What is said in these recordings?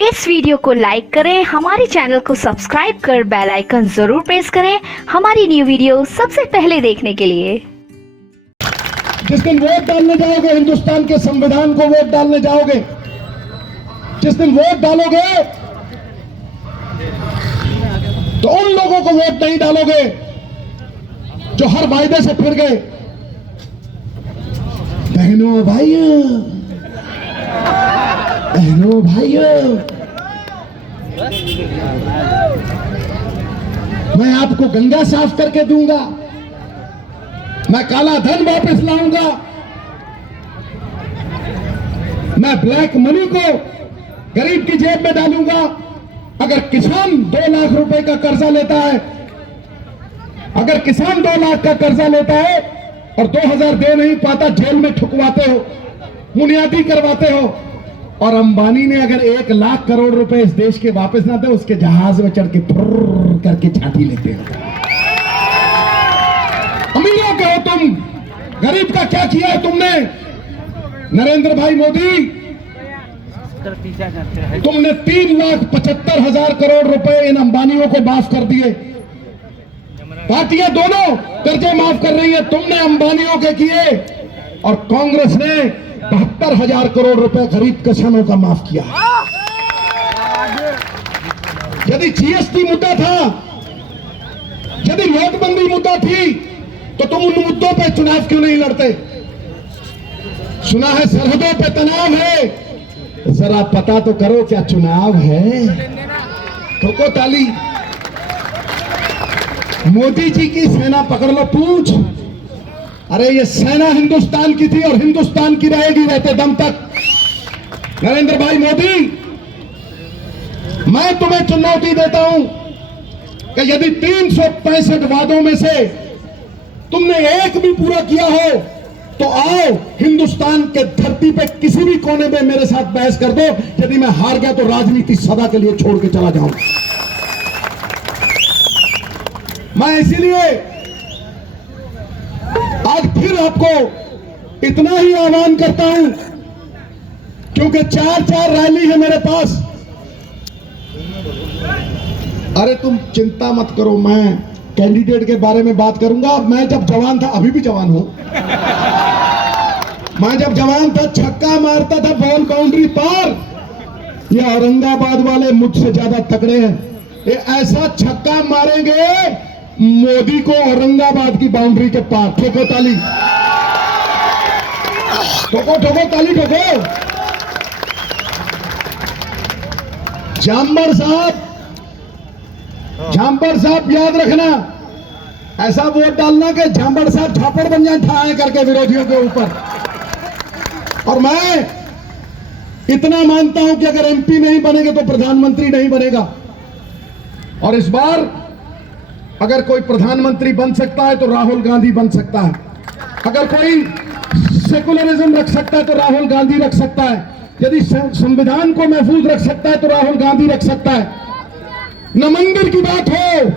इस वीडियो को लाइक करें, हमारे चैनल को सब्सक्राइब कर बेल आइकन जरूर प्रेस करें हमारी न्यू वीडियो सबसे पहले देखने के लिए। जिस दिन वोट डालने जाओगे, हिंदुस्तान के संविधान को वोट डालने जाओगे, जिस दिन वोट डालोगे तो उन लोगों को वोट नहीं डालोगे जो हर वायदे से फिर गए। बहनों भाइयों, बहनों भाइयों, मैं आपको गंगा साफ करके दूंगा, मैं काला धन वापस लाऊंगा, मैं ब्लैक मनी को गरीब की जेब में डालूंगा। अगर किसान 2 लाख रुपए का कर्जा लेता है, अगर किसान 2 लाख का कर्जा लेता है और 2000 दे नहीं पाता, जेल में ठुकवाते हो, बुनियादी करवाते हो, और अंबानी ने अगर 1 लाख करोड़ रुपए इस देश के वापस ना दे, उसके जहाज में चढ़ के फुर्र करके छाती लेते हो। अमीरों के हो तुम, गरीब का क्या किया है तुमने? नरेंद्र भाई मोदी, तुमने 3,75,000 करोड़ रुपए इन अंबानियों को माफ कर दिए। पार्टियां दोनों कर्जे माफ कर रही है, तुमने अंबानियों के किए, और कांग्रेस ने 72,000 करोड़ रुपए गरीब किसानों का माफ किया। यदि जीएसटी मुद्दा था, यदि नोटबंदी मुद्दा थी, तो तुम उन मुद्दों पे चुनाव क्यों नहीं लड़ते? सुना है सरहदों पे तनाव है, जरा पता तो करो क्या चुनाव है। ठोको ताली। मोदी जी की सेना पकड़ लो पूंछ। अरे ये सेना हिंदुस्तान की थी और हिंदुस्तान की रहेगी रहते दम तक। नरेंद्र भाई मोदी, मैं तुम्हें चुनौती देता हूं कि यदि 365 वादों में से तुमने एक भी पूरा किया हो तो आओ हिंदुस्तान के धरती पे किसी भी कोने में मेरे साथ बहस कर दो। यदि मैं हार गया तो राजनीति सदा के लिए छोड़ के चला जाऊं। मैं इसीलिए आज फिर आपको इतना ही आह्वान करता हूं, क्योंकि 4 रैली है मेरे पास। अरे तुम चिंता मत करो, मैं कैंडिडेट के बारे में बात करूंगा। मैं जब जवान था, अभी भी जवान हूं, मैं जब जवान था छक्का मारता था बॉल बाउंड्री पार। ये औरंगाबाद वाले मुझसे ज्यादा तगड़े हैं, ये ऐसा छक्का मारेंगे मोदी को औरंगाबाद की बाउंड्री के पार। ठोको ताली, ठोको ठोको ताली ठोको। झांबर साहब, झांबर साहब याद रखना, ऐसा वोट डालना कि झांबर साहब झापड़ बन जाए ठाए करके विरोधियों के ऊपर। और मैं इतना मानता हूं कि अगर एमपी नहीं बनेंगे तो प्रधानमंत्री नहीं बनेगा। और इस बार अगर कोई प्रधानमंत्री बन सकता है तो राहुल गांधी बन सकता है, अगर कोई सेकुलरिज्म रख सकता है तो राहुल गांधी रख सकता है, यदि संविधान को महफूज रख सकता है तो राहुल गांधी रख सकता है। न मंदिर की बात हो,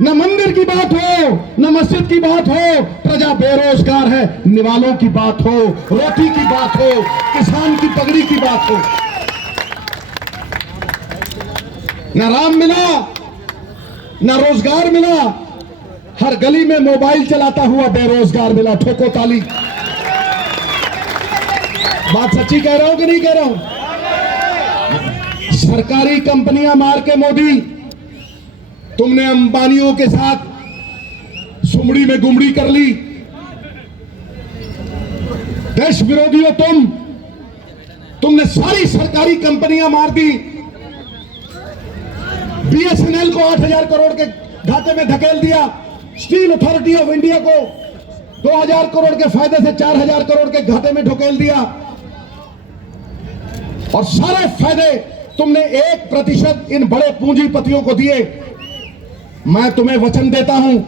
न मंदिर की बात हो, न मस्जिद की बात हो, प्रजा बेरोजगार है, निवालों की बात हो, रोटी की बात हो, किसान की पगड़ी की बात हो। न राम मिला, न रोजगार मिला, हर गली में मोबाइल चलाता हुआ बेरोजगार मिला। ठोको ताली। बात सच्ची कह रहा हूं कि नहीं कह रहा हूं? सरकारी कंपनियां मार के मोदी, तुमने अंबानियों के साथ सुमड़ी में गुमड़ी कर ली। देश विरोधियों, तुमने सारी सरकारी कंपनियां मार दी। बीएसएनएल को 8,000 करोड़ के घाटे में धकेल दिया। स्टील अथॉरिटी ऑफ इंडिया को 2,000 करोड़ के फायदे से 4,000 करोड़ के घाटे में ढकेल दिया। और सारे फायदे तुमने 1% इन बड़े पूंजीपतियों को दिए। मैं तुम्हें वचन देता हूं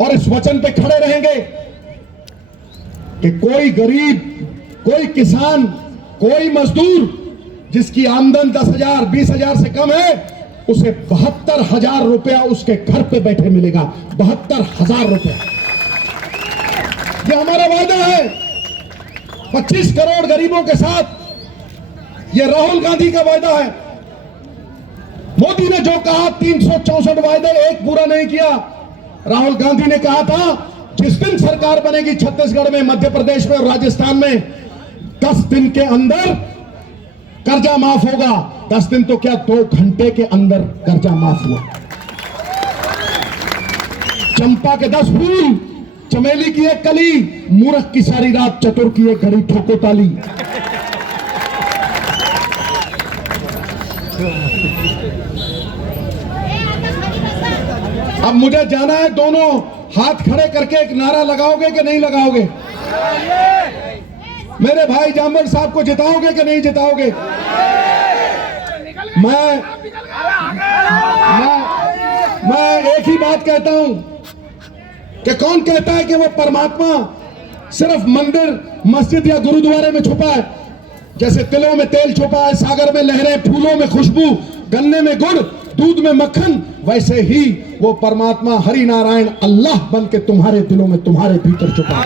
और इस वचन पे खड़े रहेंगे कि कोई गरीब, कोई किसान, कोई मजदूर जिसकी आमदन 10,000, 20,000 से कम है, उसे 72,000 रुपया उसके घर पे बैठे मिलेगा। 72,000 रुपया, ये हमारा वादा है। 25 करोड़ गरीबों के साथ ये राहुल गांधी का वायदा है। मोदी ने जो कहा 364 वायदे एक पूरा नहीं किया। राहुल गांधी ने कहा था जिस दिन सरकार बनेगी छत्तीसगढ़ में, मध्य प्रदेश में और राजस्थान में 10 दिन के अंदर कर्जा माफ होगा। 10 दिन तो क्या 2 घंटे के अंदर कर्जा माफ हुआ। चंपा के 10 फूल, चमेली की एक कली, मूर्ख की सारी रात, चतुर की एक घड़ी ठोको ताली। अब मुझे जाना है, दोनों हाथ खड़े करके एक नारा लगाओगे कि नहीं लगाओगे? मेरे भाई जामवंत साहब को जिताओगे कि नहीं जिताओगे? मैं एक ही बात कहता हूं कि कौन कहता है कि वो परमात्मा सिर्फ मंदिर, मस्जिद या गुरुद्वारे में छुपा है? जैसे तिलों में तेल छुपा है, सागर में लहरें, फूलों में खुशबू, गन्ने में गुड़, दूध में मक्खन, वैसे ही वो परमात्मा हरि नारायण अल्लाह बन के तुम्हारे दिलों में, तुम्हारे भीतर छुपा है।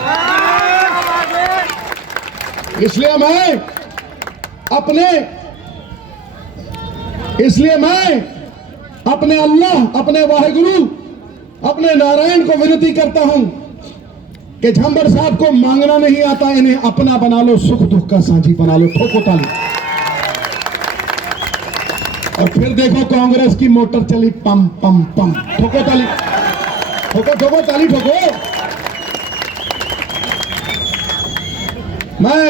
इसलिए मैं अपने अल्लाह, अपने वाहिगुरु, अपने नारायण को विनती करता हूं कि झांबड़ साहब को मांगना नहीं आता, इन्हें अपना बना लो, सुख दुख का साझी बना लो। ठोको ताली। और फिर देखो कांग्रेस की मोटर चली पम पम पम। ठोको ताली, ठोको ठोको ताली ठोको। मैं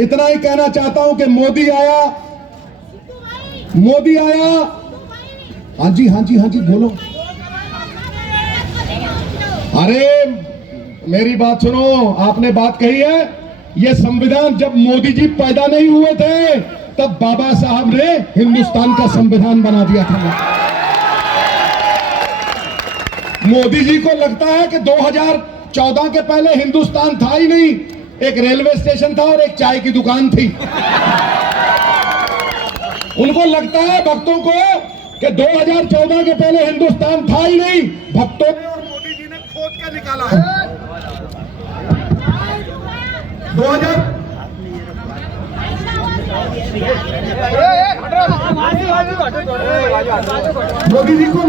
इतना ही कहना चाहता हूं कि मोदी आया। हाँ जी बोलो। अरे मेरी बात सुनो, आपने बात कही है, ये संविधान जब मोदी जी पैदा नहीं हुए थे तब बाबा साहब ने हिंदुस्तान का संविधान बना दिया था। मोदी जी को लगता है कि 2014 के पहले हिंदुस्तान था ही नहीं, एक रेलवे स्टेशन था और एक चाय की दुकान थी। उनको लगता है भक्तों को कि 2014 के पहले हिंदुस्तान था ही नहीं, भक्तों ने और मोदी जी ने खोद के निकाला है। 2000 मोदी जी को